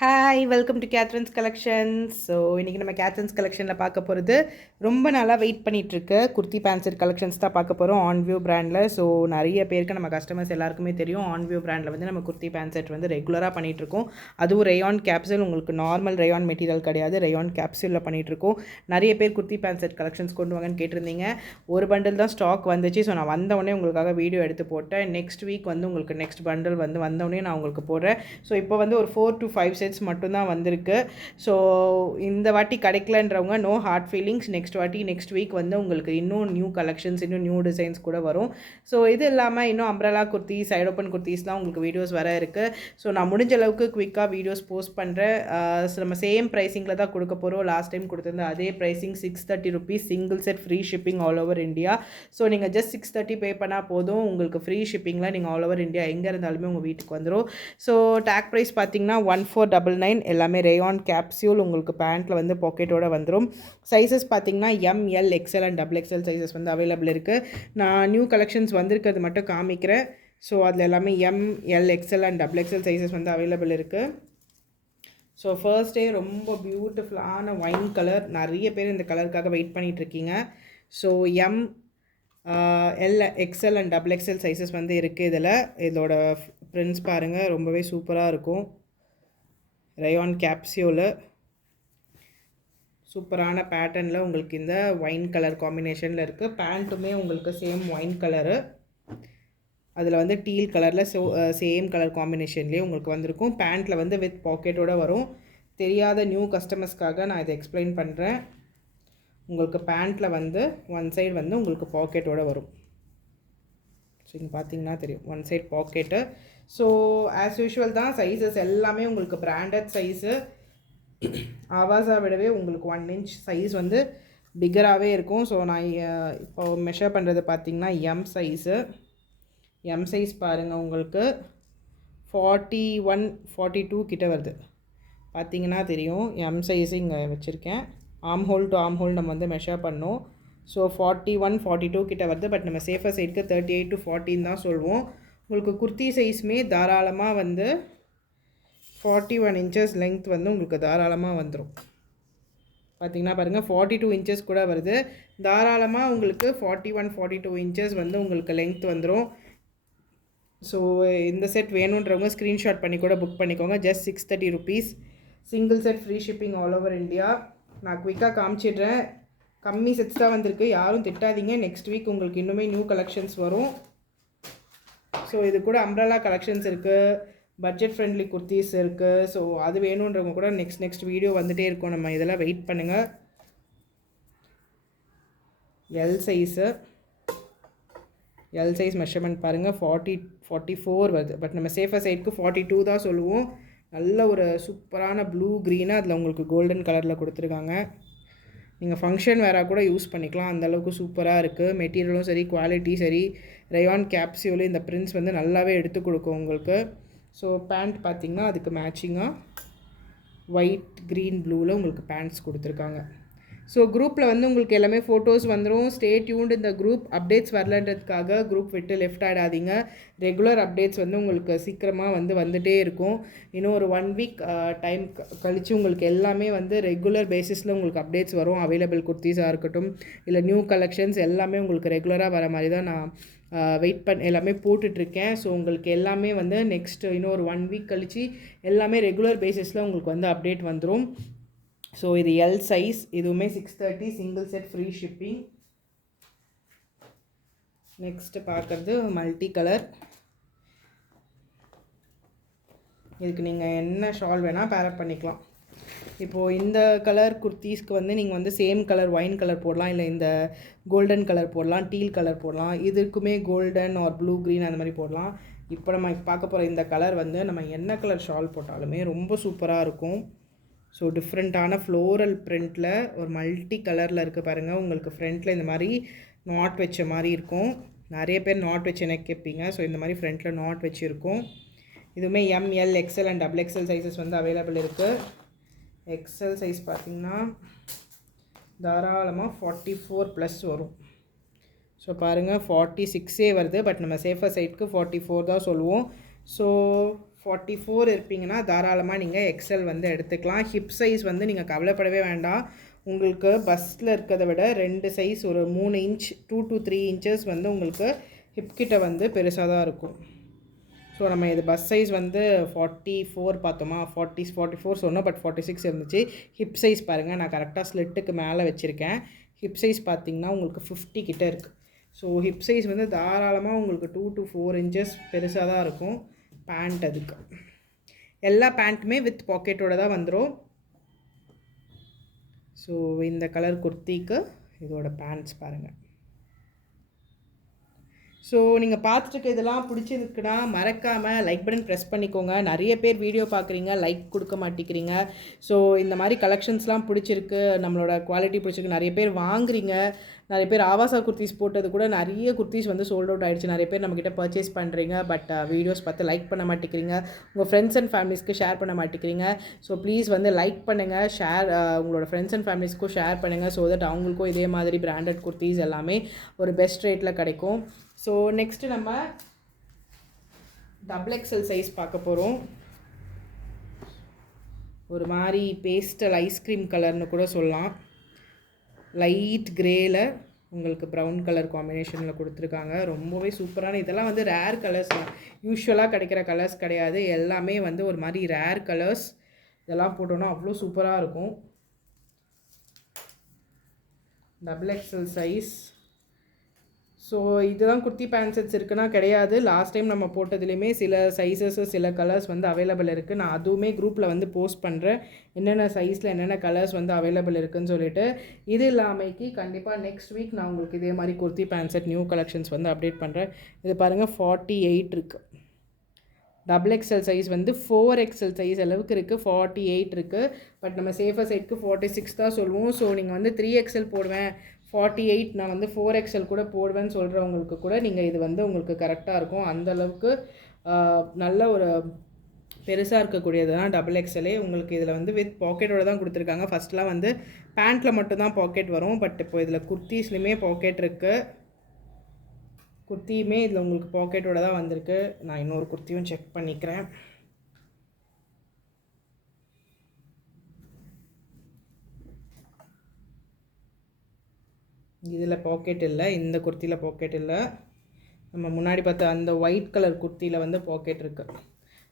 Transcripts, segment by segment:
Hi welcome to Catherine's collections. So இன்றைக்கி நம்ம Catherine's கலெக்ஷனில் பார்க்க போகிறது ரொம்ப நாளாக வெயிட் பண்ணிகிட்ருக்கு குர்த்தி பேண்ட் செட் கலெக்ஷன்ஸ் தான் பார்க்க போகிறோம் ஆன் வியூ பிராண்டில். ஸோ நிறைய பேருக்கு நம்ம கஸ்டமர்ஸ் எல்லாருக்குமே தெரியும் ஆன் வியூ பிராண்டில் வந்து நம்ம குர்த்தி பேண்ட் செட் வந்து ரெகுலராக பண்ணிகிட்ருக்கோம். அதுவும் ரேயான் கேப்சூல், உங்களுக்கு நார்மல் ரேயான் மெட்டீரியல் கிடையாது, ரேயான் கேப்சூலில் பண்ணிகிட்ருக்கோம். நிறைய பேர் குர்த்தி பேண்ட் செட் கலெக்ஷன்ஸ் கொண்டு வாங்கன்னு கேட்டிருந்தீங்க. ஒரு பண்டில் தான் ஸ்டாக் வந்துச்சு. ஸோ நான் வந்தவொடனே உங்களுக்காக வீடியோ எடுத்து போட்டேன். நெக்ஸ்ட் வீக் வந்து உங்களுக்கு நெக்ஸ்ட் பண்டில் வந்து வந்தவொடனே நான் உங்களுக்கு போடுறேன். ஸோ இப்போ வந்து ஒரு 4 to 5 செட்ஸ் மட்டும்தான் வந்திருக்கு. ஸோ இந்த வாட்டி கிடைக்கலன்றவங்க no hard feelings. Next week வந்து உங்களுக்கு இன்னும் நியூ கலெக்ஷன்ஸ், இன்னும் நியூ டிசைன்ஸ் கூட வரும். ஸோ இது இல்லாமல் இன்னும் அம்ப்ரெலா குர்த்தி, சைட் ஓப்பன் குர்த்திஸ்லாம் உங்களுக்கு வீடியோஸ் வர இருக்குது. ஸோ நான் முடிஞ்ச அளவுக்கு குவிக்காக வீடியோஸ் போஸ்ட் பண்ணுறேன். நம்ம சேம் ப்ரைஸிங்கில் தான் கொடுக்க போகிறோம். லாஸ்ட் டைம் கொடுத்துருந்த அதே pricing ₹630 single set free shipping all over India. So நீங்கள் ஜஸ்ட் $630 பே பண்ணால் போதும், உங்களுக்கு ஃப்ரீ ஷிப்பிங்கில் நீங்கள் ஆல் ஓவர் இந்தியா எங்கே இருந்தாலுமே உங்கள் வீட்டுக்கு வந்துடும். ஸோ டேக் ப்ரைஸ் பார்த்தீங்கன்னா 1499. எல்லாமே ரேயான் கேப்சியூல். உங்களுக்கு பேண்ட்டில் வந்து பாக்கெட்டோடு வந்துடும். சைஸஸ் பார்த்தீங்கன்னா ML XL and XXL sizes வந்து அவைலபிள் இருக்குது. நான் நியூ கலெக்ஷன்ஸ் வந்திருக்கிறது மட்டும் காமிக்கிறேன். ஸோ அதில் எல்லாமே ML XL and XXL sizes வந்து அவைலபிள் இருக்குது. ஸோ ஃபர்ஸ்ட் டே ரொம்ப பியூட்டிஃபுல்லான ஒயின் கலர். நிறைய பேர் இந்த கலருக்காக வெயிட் பண்ணிகிட்ருக்கீங்க. So ML XL and XXL sizes வந்து இருக்குது. இதோட பிரிண்ட்ஸ் பாருங்கள், ரொம்பவே சூப்பராக இருக்கும். ரேயான் கேப்சியூலு சூப்பரான பேட்டர்னில் உங்களுக்கு இந்த ஒயின் கலர் காம்பினேஷனில் இருக்குது. பேண்ட்டுமே உங்களுக்கு சேம் ஒயின் கலரு, அதில் வந்து டீல் கலரில் சேம் கலர் காம்பினேஷன்லேயே உங்களுக்கு வந்திருக்கும். பேண்ட்டில் வந்து வித் பாக்கெட்டோடு வரும். தெரியாத நியூ கஸ்டமர்ஸ்க்காக நான் இதை எக்ஸ்பிளைன் பண்ணுறேன். உங்களுக்கு பேண்ட்டில் வந்து ஒன் சைடு வந்து உங்களுக்கு பாக்கெட்டோடு வரும். ஸோ இங்கே பார்த்தீங்கன்னா தெரியும், one side pocket. So as usual தான், சைஸஸ் எல்லாமே உங்களுக்கு பிராண்டட் சைஸு. ஆவாஸா விடவே உங்களுக்கு 1 inch சைஸ் வந்து பிகராகவே இருக்கும். ஸோ நான் இப்போ மெஷர் பண்ணுறது பார்த்தீங்கன்னா எம் சைஸ் பாருங்கள், உங்களுக்கு 41 42 கிட்ட வருது. பார்த்தீங்கன்னா தெரியும், எம் சைஸு இங்கே வச்சுருக்கேன். ஆம் ஹோல் டு ஆம் ஹோல் நம்ம வந்து மெஷர் பண்ணோம். ஸோ 41 42 கிட்ட வருது. பட் நம்ம சேஃபர் சைடுக்கு 38 to 14 தான் சொல்வோம். உங்களுக்கு குர்த்தி சைஸுமே தாராளமாக வந்து 41 inches லென்த் வந்து உங்களுக்கு தாராளமாக வந்துடும். பார்த்திங்கன்னா பாருங்கள், 42 inches கூட வருது. தாராளமாக உங்களுக்கு 41 42 inches வந்து உங்களுக்கு லென்த் வந்துடும். ஸோ இந்த செட் வேணுன்றவங்க ஸ்க்ரீன்ஷாட் பண்ணி கூட புக் பண்ணிக்கோங்க. Just ₹630 single set free shipping all over India. நான் குயிக்காக காமிச்சிடுறேன். கம்மி செட்ஸ் தான் வந்திருக்கு, யாரும் திட்டாதீங்க. நெக்ஸ்ட் வீக் உங்களுக்கு இன்னுமே நியூ கலெக்ஷன்ஸ் வரும். ஸோ இது கூட அம்ப்ரெலா கலெக்ஷன்ஸ் இருக்குது, பட்ஜெட் ஃப்ரெண்ட்லி குர்த்திஸ் இருக்குது. ஸோ அது வேணுன்றவங்க கூட நெக்ஸ்ட் வீடியோ வந்துகிட்டே இருக்கும். நம்ம இதெல்லாம் வெயிட் பண்ணுங்கள். எல் சைஸ் மெஷர்மெண்ட் பாருங்கள், 44 வருது. பட் நம்ம சேஃபர் சைடுக்கு 42 தான் சொல்லுவோம். நல்ல ஒரு சூப்பரான ப்ளூ க்ரீனாக அதில் உங்களுக்கு கோல்டன் கலரில் கொடுத்துருக்காங்க. நீங்கள் ஃபங்க்ஷன் வேறாக கூட யூஸ் பண்ணிக்கலாம், அந்தளவுக்கு சூப்பராக இருக்குது. மெட்டீரியலும் சரி, குவாலிட்டி சரி, ரேயான் கேப்சியூலு இந்த பிரிண்ட்ஸ் வந்து நல்லாவே எடுத்து கொடுக்கும் உங்களுக்கு. ஸோ பேண்ட் பார்த்திங்கன்னா அதுக்கு மேட்சிங்காக ஒயிட் க்ரீன் ப்ளூவில் உங்களுக்கு பேண்ட்ஸ் கொடுத்துருக்காங்க. ஸோ குரூப்பில் வந்து உங்களுக்கு எல்லாமே ஃபோட்டோஸ் வந்துடும். Stay tuned. இந்த குரூப் அப்டேட்ஸ் வரலன்றதுக்காக குரூப் விட்டு லெஃப்ட் ஆகிடாதீங்க. ரெகுலர் அப்டேட்ஸ் வந்து உங்களுக்கு சீக்கிரமாக வந்துகிட்டே இருக்கும். இன்னும் ஒரு 1 week டைம் கழித்து உங்களுக்கு எல்லாமே வந்து ரெகுலர் பேசிஸில் உங்களுக்கு அப்டேட்ஸ் வரும். அவைலபிள் குர்த்திஸாக இருக்கட்டும், இல்லை நியூ கலெக்ஷன்ஸ் எல்லாமே உங்களுக்கு ரெகுலராக வர மாதிரி தான் நான் எல்லாமே போட்டுட்ருக்கேன். ஸோ உங்களுக்கு எல்லாமே வந்து இன்னும் ஒரு 1 week கழித்து எல்லாமே ரெகுலர் பேசிஸில் உங்களுக்கு வந்து அப்டேட் வந்துடும். ஸோ இது எல் சைஸ், இதுவுமே 630 single set free shipping. Next பார்க்குறது மல்டி கலர். இதுக்கு நீங்கள் என்ன ஷால் வேணால் பேரப் பண்ணிக்கலாம். இப்போது இந்த கலர் குர்த்தீஸ்க்கு வந்து நீங்கள் வந்து சேம் கலர் ஒயின் கலர் போடலாம், இல்லை இந்த கோல்டன் கலர் போடலாம், டீல் கலர் போடலாம். இதுக்குமே கோல்டன் ஆர் ப்ளூ க்ரீன் அந்த மாதிரி போடலாம். இப்போ நம்ம பார்க்க போகிற இந்த கலர் வந்து நம்ம என்ன கலர் ஷால் போட்டாலுமே ரொம்ப சூப்பராக இருக்கும். ஸோ டிஃப்ரெண்ட்டான ஃப்ளோரல் பிரிண்ட்டில் ஒரு மல்டி கலரில் இருக்குது பாருங்கள். உங்களுக்கு ஃப்ரண்ட்டில் இந்த மாதிரி நாட் வச்ச மாதிரி இருக்கும். நிறைய பேர் நாட் வச்சு எனக்கு கேட்பீங்க. ஸோ இந்த மாதிரி ஃப்ரண்ட்டில் நாட் வச்சுருக்கும். இதுவுமே ML XL and XXL sizes வந்து அவைலபிள் இருக்குது. எக்ஸல் சைஸ் பார்த்திங்கன்னா தாராளமாக 44+ வரும். ஸோ பாருங்கள், 46 வருது. பட் நம்ம சேஃபர் சைடுக்கு 44 தான் சொல்லுவோம். ஸோ 44 இருப்பீங்கன்னா தாராளமாக நீங்கள் எக்ஸல் வந்து எடுத்துக்கலாம். ஹிப் சைஸ் வந்து நீங்கள் கவலைப்படவே வேண்டாம். உங்களுக்கு பஸ்ஸில் இருக்கிறத விட 2 சைஸ் ஒரு 3 இன்ச் 2 to 3 இன்ச்சஸ் வந்து உங்களுக்கு ஹிப் கிட்ட வந்து பெருசாக தான் இருக்கும். ஸோ நம்ம இது பஸ் சைஸ் வந்து 44 பார்த்தோமா, 44 சொன்னோம், பட் 46 இருந்துச்சு. ஹிப் சைஸ் பாருங்கள், நான் கரெக்டாக ஸ்லிட்டுக்கு மேலே வச்சுருக்கேன். ஹிப் சைஸ் பார்த்திங்கன்னா உங்களுக்கு 50 கிட்டே இருக்குது. ஸோ ஹிப் சைஸ் வந்து தாராளமாக உங்களுக்கு 2 to 4 இன்ச்சஸ் பெருசாக தான் இருக்கும். பேண்ட் அதுக்கு எல்லா பேண்ட்டுமே வித் பாக்கெட்டோடு தான் வந்துடும். ஸோ இந்த கலர் குர்த்திக்கு இதோட பேண்ட்ஸ் பாருங்கள். ஸோ நீங்கள் பார்த்துட்டு இதெல்லாம் பிடிச்சிருக்குன்னா மறக்காமல் லைக் பட்டன் ப்ரெஸ் பண்ணிக்கோங்க. நிறைய பேர் வீடியோ பார்க்குறீங்க, லைக் கொடுக்க மாட்டேங்கிறீங்க. ஸோ இந்த மாதிரி கலெக்ஷன்ஸ்லாம் பிடிச்சிருக்கு, நம்மளோட குவாலிட்டி பிடிச்சிருக்கு, நிறைய பேர் வாங்குறீங்க. நிறைய பேர் ஆவாசா குர்த்திஸ் போட்டது கூட நிறைய குர்த்திஸ் வந்து சோல்ட் அவுட் ஆகிடுச்சு. நிறைய பேர் நம்மக்கிட்ட பர்ச்சேஸ் பண்ணுறீங்க, பட் வீடியோஸ் பார்த்து லைக் பண்ண மாட்டேங்கிறீங்க. உங்கள் ஃப்ரெண்ட்ஸ் அண்ட் ஃபேமிலிஸ்க்கு ஷேர் பண்ண மாட்டேங்கிறீங்க. ஸோ ப்ளீஸ் வந்து லைக் பண்ணுங்கள், ஷேர் உங்களோட ஃப்ரெண்ட்ஸ் அண்ட் ஃபேமிலிஸ்க்கும் ஷேர் பண்ணுங்கள். ஸோ தட் அவங்களுக்கும் இதே மாதிரி பிராண்டட் குர்த்திஸ் எல்லாமே ஒரு பெஸ்ட் ரேட்டில் கிடைக்கும். ஸோ நெக்ஸ்ட்டு நம்ம XXL சைஸ் பார்க்க போகிறோம். ஒரு மாதிரி பேஸ்டல் ஐஸ்கிரீம் கலர்னு கூட சொல்லலாம். லைட் கிரேயில் உங்களுக்கு ப்ரௌன் கலர் காம்பினேஷனில் கொடுத்துருக்காங்க. ரொம்பவே சூப்பரான, இதெல்லாம் வந்து ரேர் கலர்ஸ், யூஸ்வலாக கிடைக்கிற கலர்ஸ் கிடையாது. எல்லாமே வந்து ஒரு மாதிரி ரேர் கலர்ஸ். இதெல்லாம் போட்டோன்னா அவ்வளோ சூப்பராக இருக்கும். XXL size. ஸோ இதுதான் குர்த்தி பேண்ட் செட்ஸ் இருக்குன்னா கிடையாது. லாஸ்ட் டைம் நம்ம போட்டதுலேயுமே சில சைஸஸ் சில கலர்ஸ் வந்து அவைலபிள் இருக்குது. நான் அதுவுமே குரூப்பில் வந்து போஸ்ட் பண்ணுறேன், என்னென்ன சைஸில் என்னென்ன கலர்ஸ் வந்து அவைலபிள் இருக்குதுன்னு சொல்லிட்டு. இது இல்லாமைக்கு கண்டிப்பாக நெக்ஸ்ட் வீக் நான் உங்களுக்கு இதே மாதிரி kurti pant set new collections வந்து அப்டேட் பண்ணுறேன். இது பாருங்கள் 48 இருக்குது. XXL சைஸ் வந்து 4XL சைஸ் அளவுக்கு இருக்குது, 48 இருக்குது. பட் நம்ம சேஃபர் சைட்க்கு 46 தான் சொல்லுவோம். ஸோ நீங்கள் வந்து 3XL போடுவேன், 48 நான் வந்து 4XL கூட போடுவேன்னு சொல்கிறவங்களுக்கு கூட நீங்கள் இது வந்து உங்களுக்கு கரெக்டாக இருக்கும். அந்தளவுக்கு நல்ல ஒரு பெருசாக இருக்கக்கூடியது தான் XXL. உங்களுக்கு இதில் வந்து வித் பாக்கெட்டோடு தான் கொடுத்துருக்காங்க. ஃபஸ்ட்லாம் வந்து பேண்ட்டில் மட்டும்தான் பாக்கெட் வரும், பட் இப்போ இதில் குர்த்திஸ்லையுமே பாக்கெட் இருக்குது. குர்த்தியுமே இதில் உங்களுக்கு பாக்கெட்டோடு தான் வந்திருக்கு. நான் இன்னொரு குர்த்தியும் செக் பண்ணிக்கிறேன். இதில் பாக்கெட் இல்லை, இந்த குர்த்தியில் பாக்கெட் இல்லை. நம்ம முன்னாடி பார்த்த அந்த ஒயிட் கலர் குர்த்தியில் வந்து பாக்கெட் இருக்குது.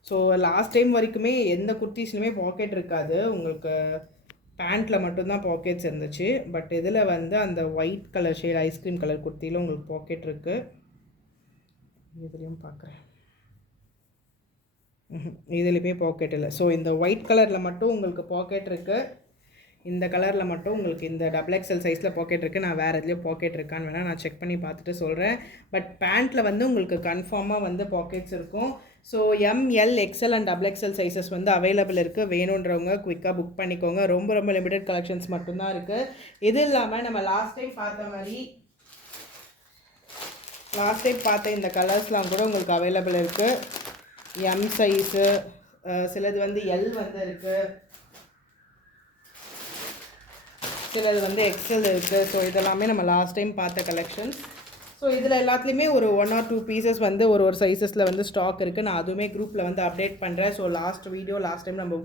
ஸோ லாஸ்ட் டைம் வரைக்குமே எந்த குர்த்திஸ்லையுமே பாக்கெட் இருக்காது, உங்களுக்கு பேண்ட்டில் மட்டும்தான் பாக்கெட்ஸ் இருந்துச்சு. பட் இதில் வந்து அந்த white colour shade ice cream colour குர்த்தியில் உங்களுக்கு பாக்கெட் இருக்குது. இதுலேயும் பார்க்குறேன், இதுலேயுமே பாக்கெட் இல்லை. ஸோ இந்த ஒயிட் கலரில் மட்டும் உங்களுக்கு பாக்கெட் இருக்குது. இந்த கலரில் மட்டும் உங்களுக்கு இந்த XXL சைஸில் பாக்கெட் இருக்குது. நான் வேறு எதுலேயும் பாக்கெட் இருக்கான்னு வேணால் நான் செக் பண்ணி பார்த்துட்டு சொல்கிறேன். பட் பேண்ட்டில் வந்து உங்களுக்கு கன்ஃபார்மாக வந்து பாக்கெட்ஸ் இருக்கும். So ML, XL and XXL sizes வந்து அவைலபிள் இருக்குது. வேணுன்றவங்க குயிக்காக புக் பண்ணிக்கோங்க. ரொம்ப ரொம்ப லிமிடெட் கலெக்ஷன்ஸ் மட்டும்தான் இருக்குது. இது இல்லாமல் நம்ம லாஸ்ட் டைம் பார்த்த இந்த கலர்ஸ்லாம் கூட உங்களுக்கு அவைலபிள் இருக்குது. M சைஸு, சிலது வந்து L வந்து இருக்குது, சிலது வந்து XL இருக்குது. ஸோ இதெல்லாமே நம்ம லாஸ்ட் டைம் பார்த்த கலெக்ஷன்ஸ். ஸோ இதில் எல்லாத்துலேயுமே ஒரு 1 or 2 பீசஸ் வந்து ஒரு சைஸஸில் வந்து ஸ்டாக் இருக்குது. நான் அதுவுமே குரூப்பில் வந்து அப்டேட் பண்ணுறேன். ஸோ லாஸ்ட் டைம் நம்ம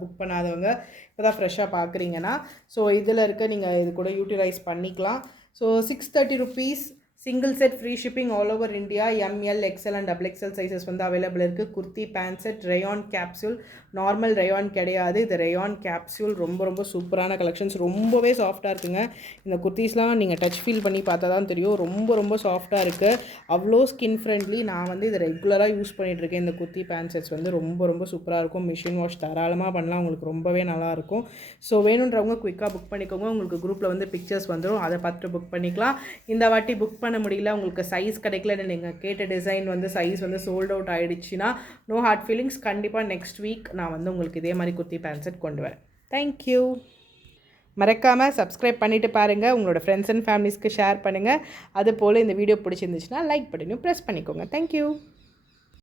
புக் பண்ணாதவங்க இப்போ தான் ஃப்ரெஷ்ஷாக பார்க்குறீங்கன்னா ஸோ இதில் இருக்க நீங்கள் இது கூட யூட்டிலைஸ் பண்ணிக்கலாம். So 630 rupees single set free shipping all over India. ML, XL and XXL sizes வந்து அவைலபிள் இருக்குது. Kurti pant set, rayon capsule, normal rayon கிடையாது, இது ரேயான் கேப்சூல். ரொம்ப ரொம்ப சூப்பரான கலெக்ஷன்ஸ், ரொம்பவே சாஃப்டாக இருக்குங்க. இந்த குர்த்திஸ்லாம் நீங்கள் டச் ஃபீல் பண்ணி பார்த்தா தான் தெரியும், ரொம்ப ரொம்ப சாஃப்டாக இருக்குது, அவ்வளோ ஸ்கின் ஃப்ரெண்ட்லி. நான் வந்து இதை ரெகுலராக யூஸ் பண்ணிகிட்ருக்கேன். இந்த குர்த்தி பேண்ட் செட்ஸ் வந்து ரொம்ப ரொம்ப சூப்பராக இருக்கும். மிஷின் வாஷ் தாராளமாக பண்ணலாம், உங்களுக்கு ரொம்பவே நல்லாயிருக்கும். ஸோ வேணுன்றவங்க குயிக்காக புக் பண்ணிக்கோங்க. உங்களுக்கு குரூப்பில் வந்து பிக்சர்ஸ் வந்துடும், அதை பார்த்துட்டு புக் பண்ணிக்கலாம். இந்த வாட்டி புக் பண்ண முடியல, உங்களுக்கு சைஸ் கிடைக்கல, நீங்கள் கேட்ட டிசைன் வந்து சைஸ் வந்து சோல்ட் அவுட் ஆகிடுச்சுன்னா நோ ஹார்ட் ஃபீலிங்ஸ். கண்டிப்பாக நெக்ஸ்ட் வீக் நான் வந்து உங்களுக்கு இதே மாதிரி குர்த்தி பேண்ட் செட் கொண்டு வரேன். தேங்க்யூ. மறக்காமல் சப்ஸ்கிரைப் பண்ணிவிட்டு பாருங்கள், உங்களோட ஃப்ரெண்ட்ஸ் அண்ட் ஃபேமிலிஸ்க்கு ஷேர் பண்ணுங்கள். அதுபோல் இந்த வீடியோ பிடிச்சிருந்துச்சுன்னா லைக் பட்டனையும் ப்ரெஸ் பண்ணிக்கோங்க. தேங்க்யூ.